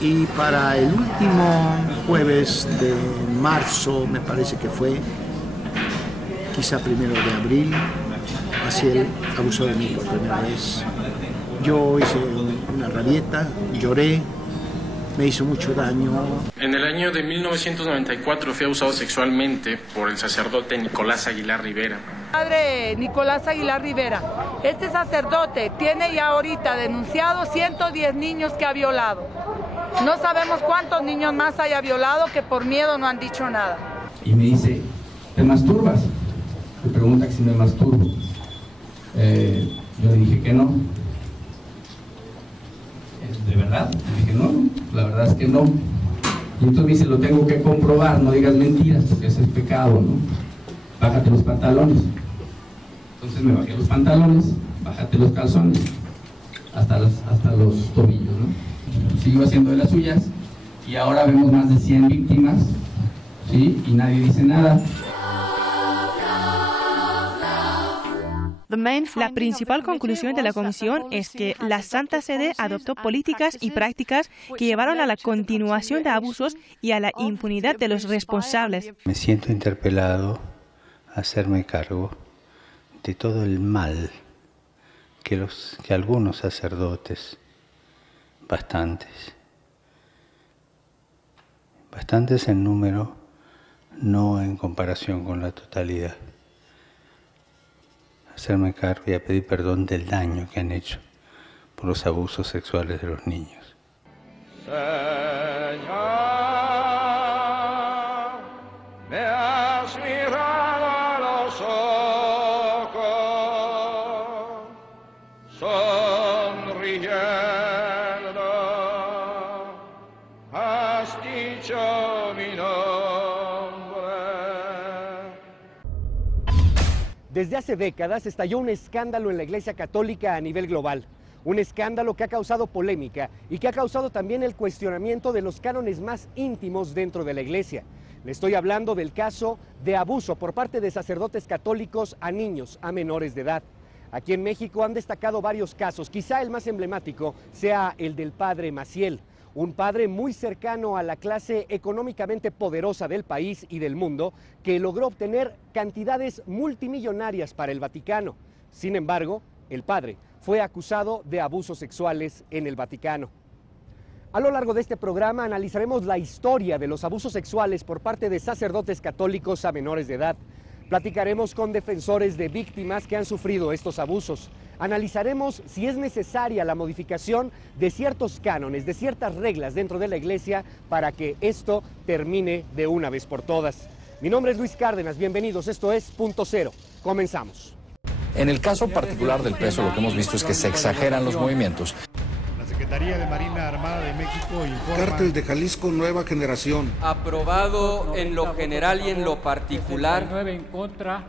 Y para el último jueves de marzo, me parece que fue, quizá 1 de abril, Maciel abusó de mí por primera vez. Yo hice una rabieta, lloré, me hizo mucho daño. En el año de 1994 fui abusado sexualmente por el sacerdote Nicolás Aguilar Rivera. Padre Nicolás Aguilar Rivera, este sacerdote tiene ya ahorita denunciado 110 niños que ha violado. No sabemos cuántos niños más haya violado, que por miedo no han dicho nada. Y me dice, ¿te masturbas? Me pregunta que si me masturbo. Yo le dije que no. ¿De verdad? Le dije, no, la verdad es que no. Y entonces me dice, lo tengo que comprobar, no digas mentiras, porque ese es pecado, ¿no? Bájate los pantalones. Entonces me bajé los pantalones, bájate los calzones, hasta los tobillos, ¿no? Sigo haciendo de las suyas, y ahora vemos más de 100 víctimas, ¿sí? Y nadie dice nada. La principal conclusión de la comisión es que la Santa Sede adoptó políticas y prácticas que llevaron a la continuación de abusos y a la impunidad de los responsables. Me siento interpelado a hacerme cargo de todo el mal que algunos sacerdotes, bastantes en número, no en comparación con la totalidad, hacerme cargo y a pedir perdón del daño que han hecho por los abusos sexuales de los niños. Señor, me has mirado a los ojos, sonriendo, has dicho mi nombre. Desde hace décadas estalló un escándalo en la Iglesia Católica a nivel global. Un escándalo que ha causado polémica y que ha causado también el cuestionamiento de los cánones más íntimos dentro de la Iglesia. Le estoy hablando del caso de abuso por parte de sacerdotes católicos a niños, a menores de edad. Aquí en México han destacado varios casos, quizá el más emblemático sea el del padre Maciel, un padre muy cercano a la clase económicamente poderosa del país y del mundo, que logró obtener cantidades multimillonarias para el Vaticano. Sin embargo, el padre fue acusado de abusos sexuales en el Vaticano. A lo largo de este programa analizaremos la historia de los abusos sexuales por parte de sacerdotes católicos a menores de edad. Platicaremos con defensores de víctimas que han sufrido estos abusos. Analizaremos si es necesaria la modificación de ciertos cánones, de ciertas reglas dentro de la Iglesia para que esto termine de una vez por todas. Mi nombre es Luis Cárdenas, bienvenidos, esto es Punto Cero. Comenzamos. En el caso particular del peso, lo que hemos visto es que se exageran los movimientos. La Secretaría de Marina Armada de México informa... Cártel de Jalisco Nueva Generación. Aprobado en lo general y en lo particular. 69 en contra.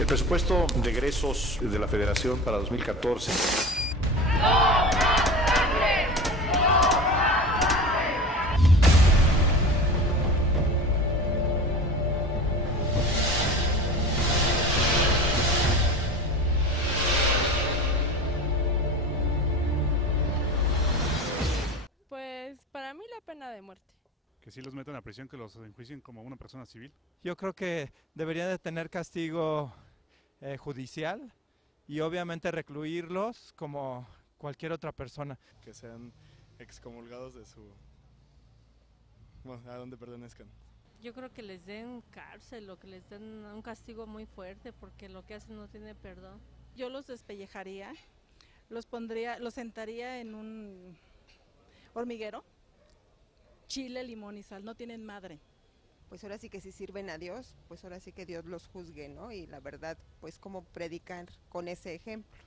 El presupuesto de egresos de la Federación para 2014. Pues para mí la pena de muerte. Que sí los metan a prisión, que los enjuicien como una persona civil. Yo creo que debería de tener castigo judicial y obviamente recluirlos como cualquier otra persona. Que sean excomulgados de su... bueno, a donde pertenezcan. Yo creo que les den cárcel o que les den un castigo muy fuerte porque lo que hacen no tiene perdón. Yo los despellejaría, los sentaría en un hormiguero, chile, limón y sal, no tienen madre. Pues ahora sí que si sirven a Dios, pues ahora sí que Dios los juzgue, ¿no? Y la verdad, pues cómo predicar con ese ejemplo.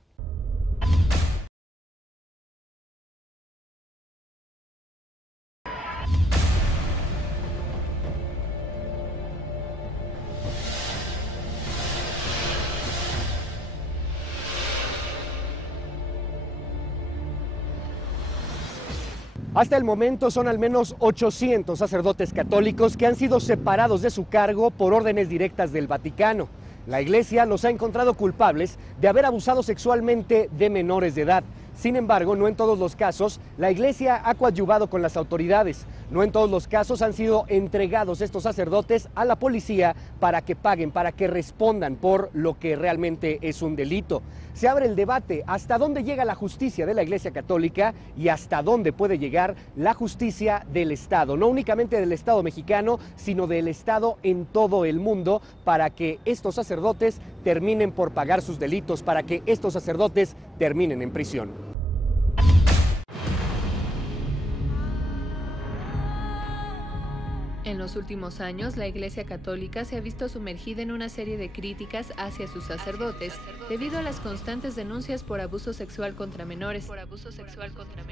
Hasta el momento son al menos 800 sacerdotes católicos que han sido separados de su cargo por órdenes directas del Vaticano. La Iglesia los ha encontrado culpables de haber abusado sexualmente de menores de edad. Sin embargo, no en todos los casos la Iglesia ha coadyuvado con las autoridades. No en todos los casos han sido entregados estos sacerdotes a la policía para que paguen, para que respondan por lo que realmente es un delito. Se abre el debate hasta dónde llega la justicia de la Iglesia Católica y hasta dónde puede llegar la justicia del Estado. No únicamente del Estado mexicano, sino del Estado en todo el mundo, para que estos sacerdotes terminen por pagar sus delitos, para que estos sacerdotes terminen en prisión. En los últimos años, la Iglesia Católica se ha visto sumergida en una serie de críticas hacia sus sacerdotes debido a las constantes denuncias por abuso sexual contra menores.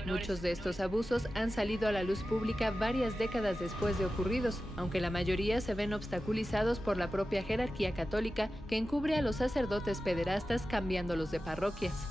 Muchos de estos abusos han salido a la luz pública varias décadas después de ocurridos, aunque la mayoría se ven obstaculizados por la propia jerarquía católica que encubre a los sacerdotes pederastas cambiándolos de parroquias.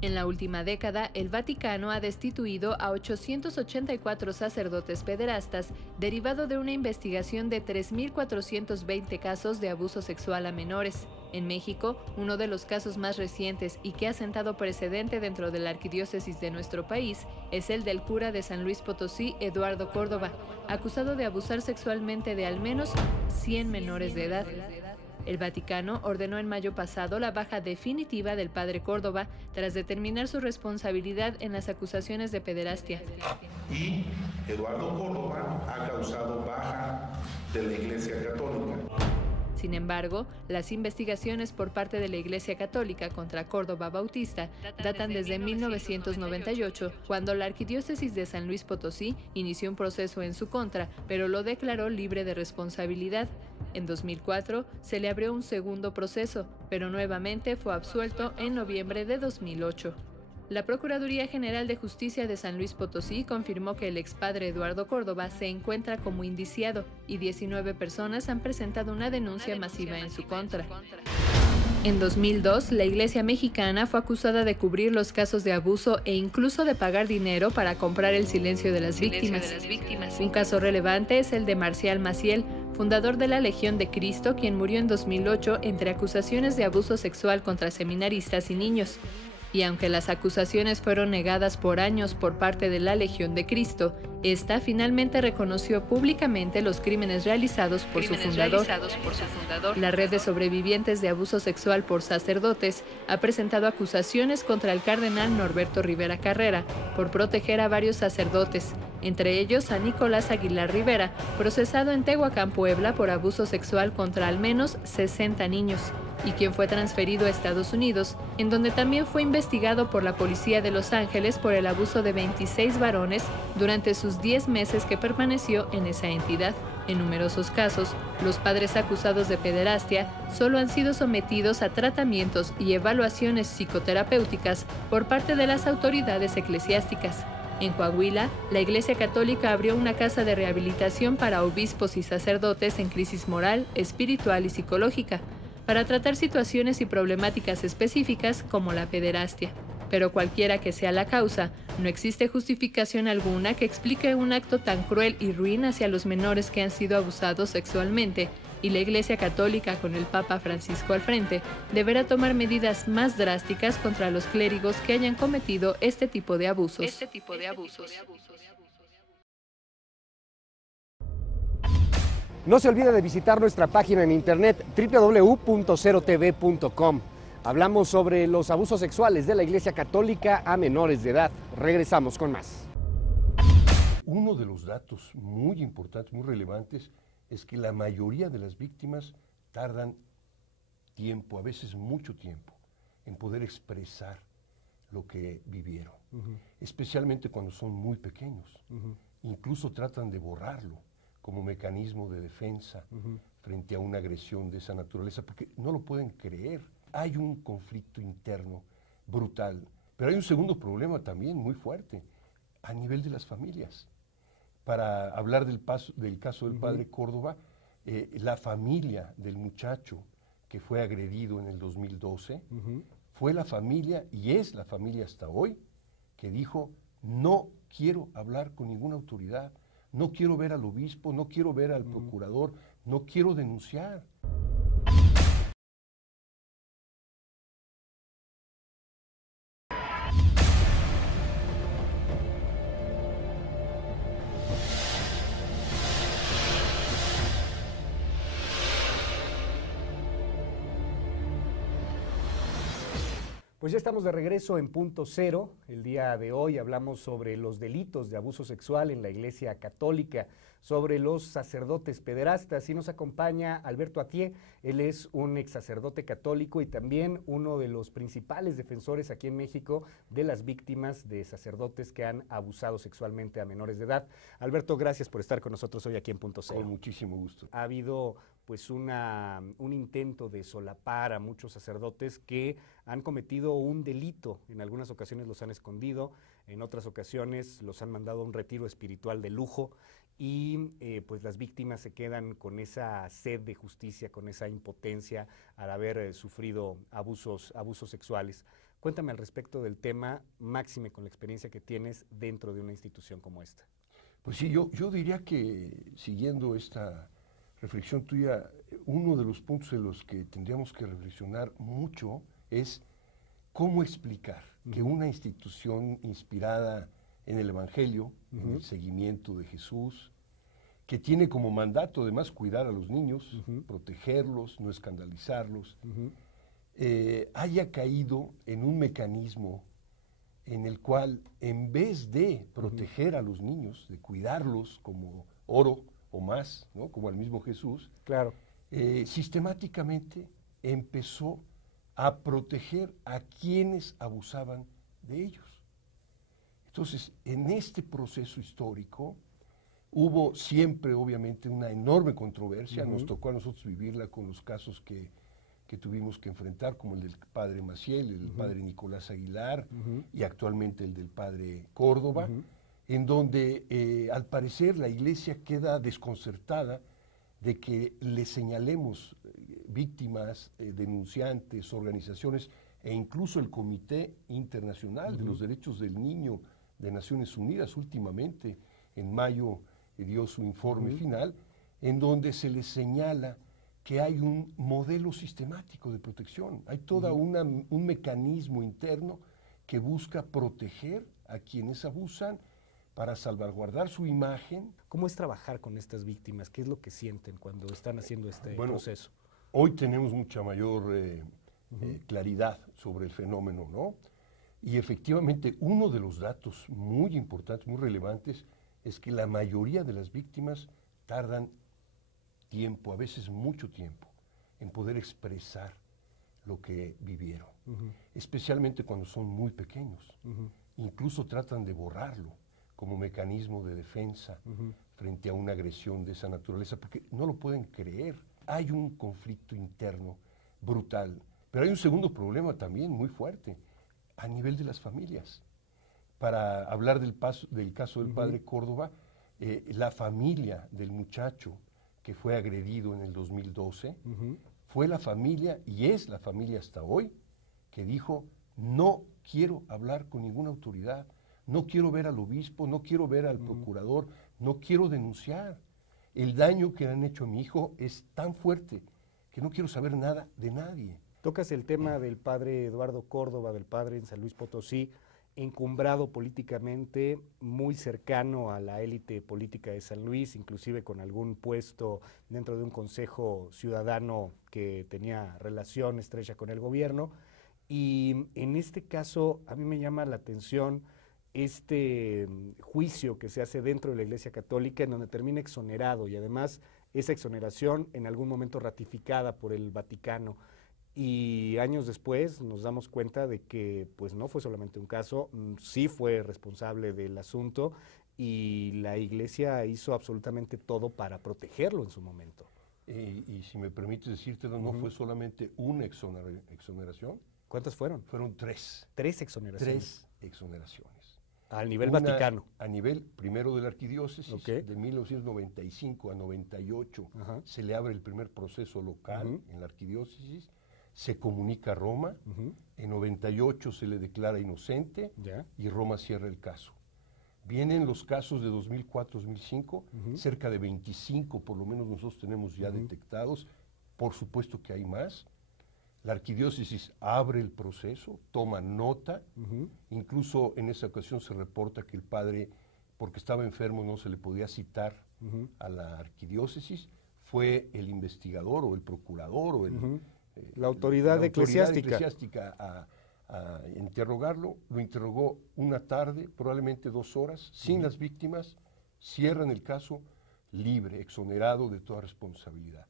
En la última década, el Vaticano ha destituido a 884 sacerdotes pederastas, derivado de una investigación de 3.420 casos de abuso sexual a menores. En México, uno de los casos más recientes y que ha sentado precedente dentro de la arquidiócesis de nuestro país es el del cura de San Luis Potosí, Eduardo Córdoba, acusado de abusar sexualmente de al menos 100 menores de edad. El Vaticano ordenó en mayo pasado la baja definitiva del padre Córdoba tras determinar su responsabilidad en las acusaciones de pederastia. Y Eduardo Córdoba ha causado baja de la Iglesia Católica. Sin embargo, las investigaciones por parte de la Iglesia Católica contra Córdoba Bautista datan desde 1998, cuando la Arquidiócesis de San Luis Potosí inició un proceso en su contra, pero lo declaró libre de responsabilidad. En 2004 se le abrió un segundo proceso, pero nuevamente fue absuelto en noviembre de 2008. La Procuraduría General de Justicia de San Luis Potosí confirmó que el expadre Eduardo Córdoba se encuentra como indiciado y 19 personas han presentado una denuncia masiva en su contra. En 2002, la Iglesia mexicana fue acusada de cubrir los casos de abuso e incluso de pagar dinero para comprar el silencio de las víctimas. Un caso relevante es el de Marcial Maciel, fundador de la Legión de Cristo, quien murió en 2008 entre acusaciones de abuso sexual contra seminaristas y niños. Y aunque las acusaciones fueron negadas por años por parte de la Legión de Cristo, esta finalmente reconoció públicamente los crímenes realizados por su fundador. La red de sobrevivientes de abuso sexual por sacerdotes ha presentado acusaciones contra el cardenal Norberto Rivera Carrera por proteger a varios sacerdotes, entre ellos a Nicolás Aguilar Rivera, procesado en Tehuacán, Puebla, por abuso sexual contra al menos 60 niños, y quien fue transferido a Estados Unidos, en donde también fue investigado por la policía de Los Ángeles por el abuso de 26 varones durante sus 10 meses que permaneció en esa entidad. En numerosos casos, los padres acusados de pederastia solo han sido sometidos a tratamientos y evaluaciones psicoterapéuticas por parte de las autoridades eclesiásticas. En Coahuila, la Iglesia Católica abrió una casa de rehabilitación para obispos y sacerdotes en crisis moral, espiritual y psicológica, para tratar situaciones y problemáticas específicas como la pederastia. Pero cualquiera que sea la causa, no existe justificación alguna que explique un acto tan cruel y ruin hacia los menores que han sido abusados sexualmente, y la Iglesia Católica, con el Papa Francisco al frente, deberá tomar medidas más drásticas contra los clérigos que hayan cometido este tipo de abusos. No se olvide de visitar nuestra página en internet www.cerotv.com. Hablamos sobre los abusos sexuales de la Iglesia Católica a menores de edad. Regresamos con más. Uno de los datos muy importantes, muy relevantes, es que la mayoría de las víctimas tardan tiempo, a veces mucho tiempo, en poder expresar lo que vivieron, especialmente cuando son muy pequeños. Incluso tratan de borrarlo como mecanismo de defensa frente a una agresión de esa naturaleza, porque no lo pueden creer. Hay un conflicto interno brutal, pero hay un segundo problema también muy fuerte, a nivel de las familias. Para hablar del caso del padre Córdoba, la familia del muchacho que fue agredido en el 2012, fue la familia, y es la familia hasta hoy, que dijo: no quiero hablar con ninguna autoridad, no quiero ver al obispo, no quiero ver al procurador, no quiero denunciar. Pues ya estamos de regreso en Punto Cero. El día de hoy hablamos sobre los delitos de abuso sexual en la Iglesia Católica, sobre los sacerdotes pederastas, y nos acompaña Alberto Atié. Él es un ex sacerdote católico y también uno de los principales defensores aquí en México de las víctimas de sacerdotes que han abusado sexualmente a menores de edad. Alberto, gracias por estar con nosotros hoy aquí en Punto Cero. Con muchísimo gusto. Ha habido pues un intento de solapar a muchos sacerdotes que han cometido un delito. En algunas ocasiones los han escondido, en otras ocasiones los han mandado a un retiro espiritual de lujo, y pues las víctimas se quedan con esa sed de justicia, con esa impotencia al haber sufrido abusos sexuales. Cuéntame al respecto del tema, máxime con la experiencia que tienes dentro de una institución como esta. Pues sí, yo diría que, siguiendo esta reflexión tuya, uno de los puntos en los que tendríamos que reflexionar mucho es cómo explicar que una institución inspirada en el Evangelio, en el seguimiento de Jesús, que tiene como mandato además cuidar a los niños, protegerlos, no escandalizarlos, haya caído en un mecanismo en el cual, en vez de proteger a los niños, de cuidarlos como oro o más, ¿no?, como al mismo Jesús, claro, sistemáticamente empezó a proteger a quienes abusaban de ellos. Entonces, en este proceso histórico hubo siempre, obviamente, una enorme controversia. Nos tocó a nosotros vivirla con los casos que tuvimos que enfrentar, como el del padre Maciel, el del padre Nicolás Aguilar, y actualmente el del padre Córdoba, en donde al parecer la Iglesia queda desconcertada de que le señalemos víctimas, denunciantes, organizaciones, e incluso el Comité Internacional de los Derechos del Niño de Naciones Unidas últimamente, en mayo, dio su informe final, en donde se les señala que hay un modelo sistemático de protección, hay todo un mecanismo interno que busca proteger a quienes abusan para salvaguardar su imagen. ¿Cómo es trabajar con estas víctimas? ¿Qué es lo que sienten cuando están haciendo este proceso? Hoy tenemos mucha mayor claridad sobre el fenómeno, ¿no? Y efectivamente uno de los datos muy importantes, muy relevantes, es que la mayoría de las víctimas tardan tiempo, a veces mucho tiempo, en poder expresar lo que vivieron, especialmente cuando son muy pequeños. Incluso tratan de borrarlo como mecanismo de defensa frente a una agresión de esa naturaleza, porque no lo pueden creer. Hay un conflicto interno brutal, pero hay un segundo problema también muy fuerte, a nivel de las familias. Para hablar del caso del padre Córdoba, la familia del muchacho que fue agredido en el 2012, fue la familia, y es la familia hasta hoy, que dijo: no quiero hablar con ninguna autoridad, no quiero ver al obispo, no quiero ver al procurador, no quiero denunciar. El daño que han hecho a mi hijo es tan fuerte que no quiero saber nada de nadie. Tocas el tema del padre Eduardo Córdoba, del padre en San Luis Potosí, encumbrado políticamente, muy cercano a la élite política de San Luis, inclusive con algún puesto dentro de un consejo ciudadano que tenía relación estrecha con el gobierno. Y en este caso a mí me llama la atención este juicio que se hace dentro de la Iglesia Católica, en donde termina exonerado, y además esa exoneración en algún momento ratificada por el Vaticano. Y años después nos damos cuenta de que pues no fue solamente un caso, sí fue responsable del asunto, y la Iglesia hizo absolutamente todo para protegerlo en su momento. Y si me permites decírtelo, no fue solamente una exoneración. ¿Cuántas fueron? Fueron tres. ¿Tres exoneraciones? 3 exoneraciones. Al nivel Vaticano. A nivel primero de la arquidiócesis, de 1995 a 98 se le abre el primer proceso local en la arquidiócesis, se comunica a Roma, en 98 se le declara inocente y Roma cierra el caso. Vienen los casos de 2004-2005, cerca de 25 por lo menos nosotros tenemos ya detectados, por supuesto que hay más. La arquidiócesis abre el proceso, toma nota, incluso en esa ocasión se reporta que el padre, porque estaba enfermo, no se le podía citar a la arquidiócesis, fue el investigador o el procurador o la autoridad eclesiástica a interrogarlo, lo interrogó una tarde, probablemente 2 horas, sin las víctimas, cierran el caso, libre, exonerado de toda responsabilidad.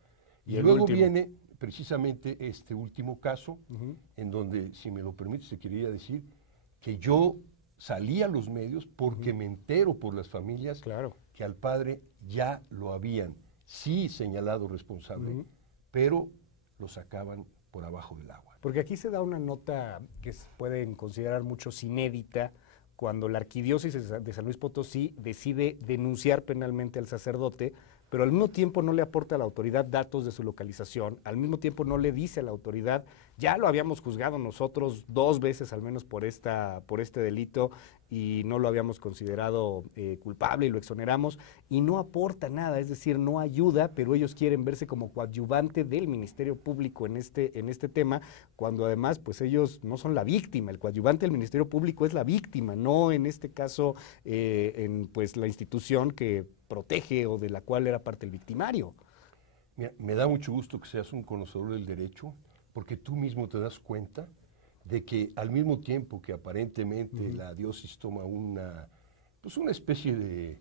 Y luego viene precisamente este último caso, en donde, si me lo permite, se quería decir que yo salí a los medios porque me entero por las familias que al padre ya lo habían sí señalado responsable, pero lo sacaban por abajo del agua. Porque aquí se da una nota que pueden considerar muchos inédita, cuando la Arquidiócesis de San Luis Potosí decide denunciar penalmente al sacerdote, pero al mismo tiempo no le aporta a la autoridad datos de su localización, al mismo tiempo no le dice a la autoridad, ya lo habíamos juzgado nosotros 2 veces al menos por este delito y no lo habíamos considerado culpable y lo exoneramos, y no aporta nada, es decir, no ayuda, pero ellos quieren verse como coadyuvante del Ministerio Público en este tema, cuando además pues ellos no son la víctima, el coadyuvante del Ministerio Público es la víctima, no en este caso pues la institución que protege o de la cual era parte el victimario. Mira, me da mucho gusto que seas un conocedor del derecho, porque tú mismo te das cuenta de que al mismo tiempo que aparentemente la diócesis toma una especie de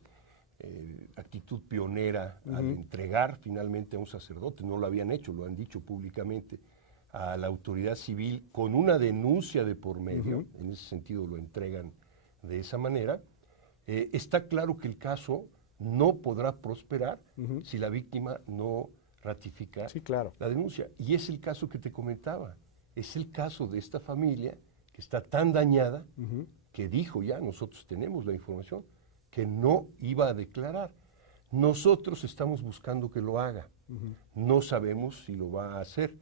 actitud pionera al entregar finalmente a un sacerdote, no lo habían hecho, lo han dicho públicamente, a la autoridad civil con una denuncia de por medio, en ese sentido lo entregan de esa manera, está claro que el caso no podrá prosperar si la víctima no ratifica la denuncia. Y es el caso que te comentaba, es el caso de esta familia que está tan dañada que dijo ya, nosotros tenemos la información, que no iba a declarar. Nosotros estamos buscando que lo haga, no sabemos si lo va a hacer,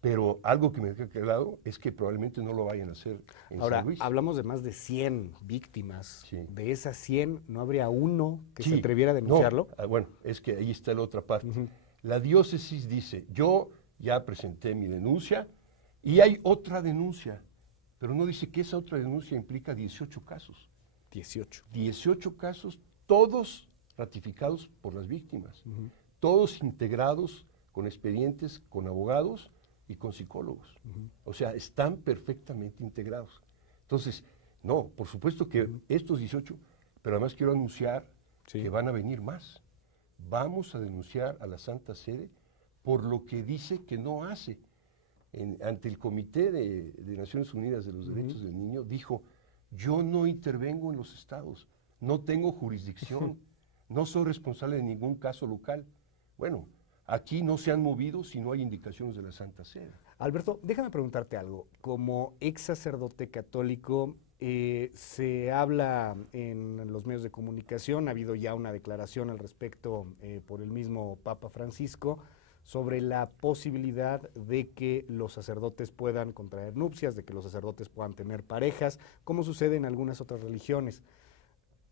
pero algo que me queda claro es que probablemente no lo vayan a hacer en Ahora, San Luis. hablamos de más de 100 víctimas. De esas 100, ¿no habría uno que se atreviera a denunciarlo? No. Bueno, es que ahí está la otra parte. La diócesis dice, yo ya presenté mi denuncia y hay otra denuncia, pero no dice que esa otra denuncia implica 18 casos. 18 casos, todos ratificados por las víctimas, todos integrados con expedientes, con abogados y con psicólogos. O sea, están perfectamente integrados. Entonces, no, por supuesto que estos 18, pero además quiero anunciar que van a venir más. Vamos a denunciar a la Santa Sede por lo que dice que no hace. Ante el Comité de Naciones Unidas de los Derechos del Niño, dijo, yo no intervengo en los estados, no tengo jurisdicción, no soy responsable de ningún caso local. Bueno, aquí no se han movido si no hay indicaciones de la Santa Sede. Alberto, déjame preguntarte algo. Como ex sacerdote católico, se habla en los medios de comunicación, ha habido ya una declaración al respecto por el mismo Papa Francisco, sobre la posibilidad de que los sacerdotes puedan contraer nupcias, de que los sacerdotes puedan tener parejas, como sucede en algunas otras religiones.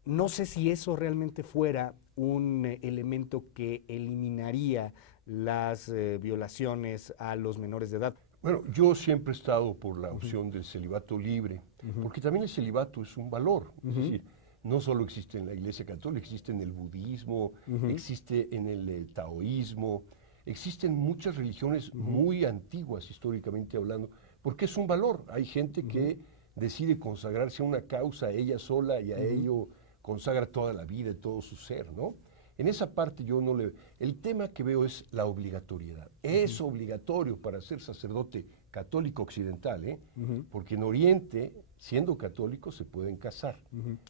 No sé si eso realmente fuera un elemento que eliminaría las violaciones a los menores de edad. Bueno, yo siempre he estado por la opción del celibato libre, porque también el celibato es un valor. Es decir, no solo existe en la Iglesia Católica, existe en el budismo, existe en el taoísmo, existen muchas religiones muy antiguas históricamente hablando, porque es un valor. Hay gente que decide consagrarse a una causa ella sola y a ello consagra toda la vida y todo su ser, ¿no? En esa parte yo no le... El tema que veo es la obligatoriedad. Es obligatorio para ser sacerdote católico occidental, porque en Oriente, siendo católicos, se pueden casar.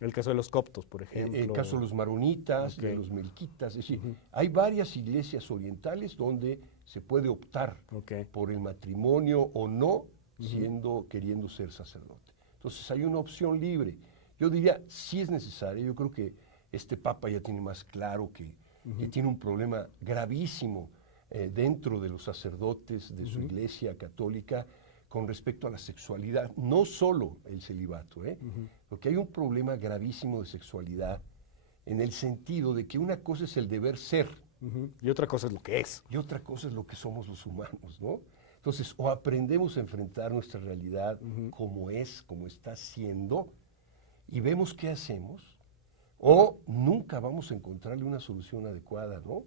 El caso de los coptos, por ejemplo. El caso de los maronitas, de los melquitas, es decir, hay varias iglesias orientales donde se puede optar por el matrimonio o no, queriendo ser sacerdote. Entonces hay una opción libre. Yo diría, sí es necesario, yo creo que este Papa ya tiene más claro que tiene un problema gravísimo dentro de los sacerdotes de su iglesia católica con respecto a la sexualidad, no solo el celibato, porque hay un problema gravísimo de sexualidad en el sentido de que una cosa es el deber ser. Y otra cosa es lo que es. Y otra cosa es lo que somos los humanos, ¿no? Entonces, o aprendemos a enfrentar nuestra realidad como es, como está siendo, y vemos qué hacemos, o nunca vamos a encontrarle una solución adecuada, ¿no?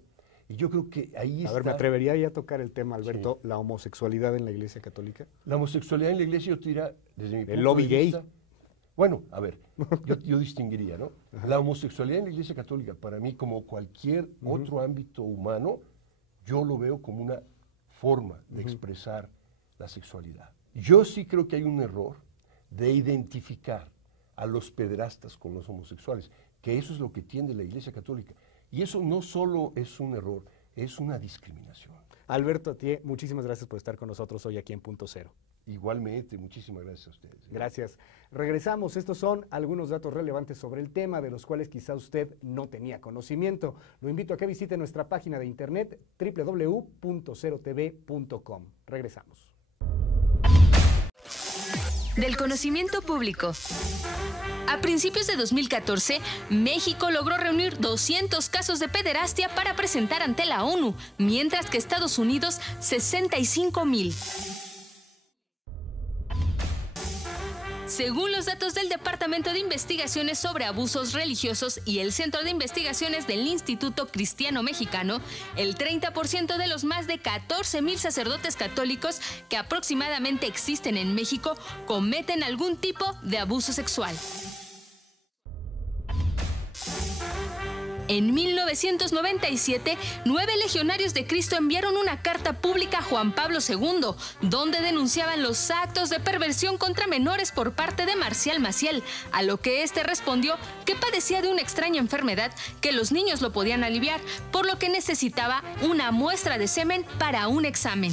Y yo creo que ahí está... A ver, me atrevería ya a tocar el tema, Alberto, la homosexualidad en la Iglesia Católica. La homosexualidad en la Iglesia, yo te diría, desde mi punto el lobby de vista, gay. Bueno, a ver, yo distinguiría, ¿no? La homosexualidad en la Iglesia Católica, para mí, como cualquier otro ámbito humano, yo lo veo como una forma de expresar la sexualidad. Yo sí creo que hay un error de identificar a los pederastas con los homosexuales, que eso es lo que tiende la Iglesia Católica. Y eso no solo es un error, es una discriminación. Alberto Atié, muchísimas gracias por estar con nosotros hoy aquí en Punto Cero. Igualmente, muchísimas gracias a ustedes. Gracias. Regresamos. Estos son algunos datos relevantes sobre el tema, de los cuales quizá usted no tenía conocimiento. Lo invito a que visite nuestra página de internet www.cerotv.com. Regresamos. Del conocimiento público. A principios de 2014, México logró reunir 200 casos de pederastia para presentar ante la ONU, mientras que Estados Unidos 65,000. Según los datos del Departamento de Investigaciones sobre Abusos Religiosos y el Centro de Investigaciones del Instituto Cristiano Mexicano, el 30% de los más de 14,000 sacerdotes católicos que aproximadamente existen en México cometen algún tipo de abuso sexual. En 1997, 9 legionarios de Cristo enviaron una carta pública a Juan Pablo II, donde denunciaban los actos de perversión contra menores por parte de Marcial Maciel, a lo que éste respondió que padecía de una extraña enfermedad que los niños lo podían aliviar, por lo que necesitaba una muestra de semen para un examen.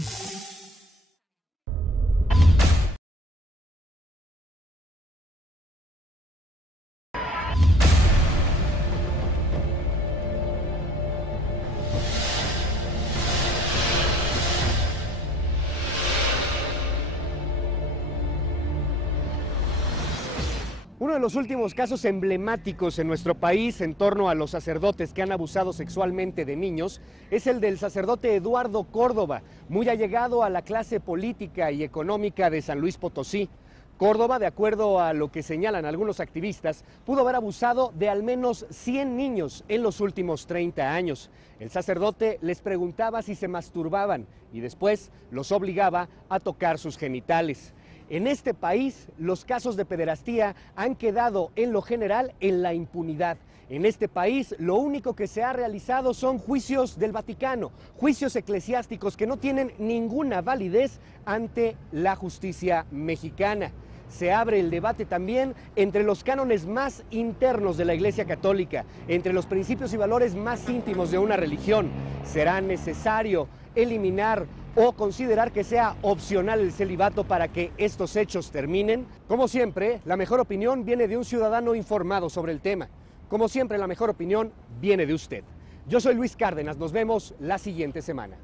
Uno de los últimos casos emblemáticos en nuestro país en torno a los sacerdotes que han abusado sexualmente de niños es el del sacerdote Eduardo Córdoba, muy allegado a la clase política y económica de San Luis Potosí. Córdoba, de acuerdo a lo que señalan algunos activistas, pudo haber abusado de al menos 100 niños en los últimos 30 años. El sacerdote les preguntaba si se masturbaban y después los obligaba a tocar sus genitales. En este país, los casos de pederastía han quedado, en lo general, en la impunidad. En este país, lo único que se ha realizado son juicios del Vaticano, juicios eclesiásticos que no tienen ninguna validez ante la justicia mexicana. Se abre el debate también entre los cánones más internos de la Iglesia Católica, entre los principios y valores más íntimos de una religión. ¿Será necesario eliminar o considerar que sea opcional el celibato para que estos hechos terminen? Como siempre, la mejor opinión viene de un ciudadano informado sobre el tema. Como siempre, la mejor opinión viene de usted. Yo soy Luis Cárdenas, nos vemos la siguiente semana.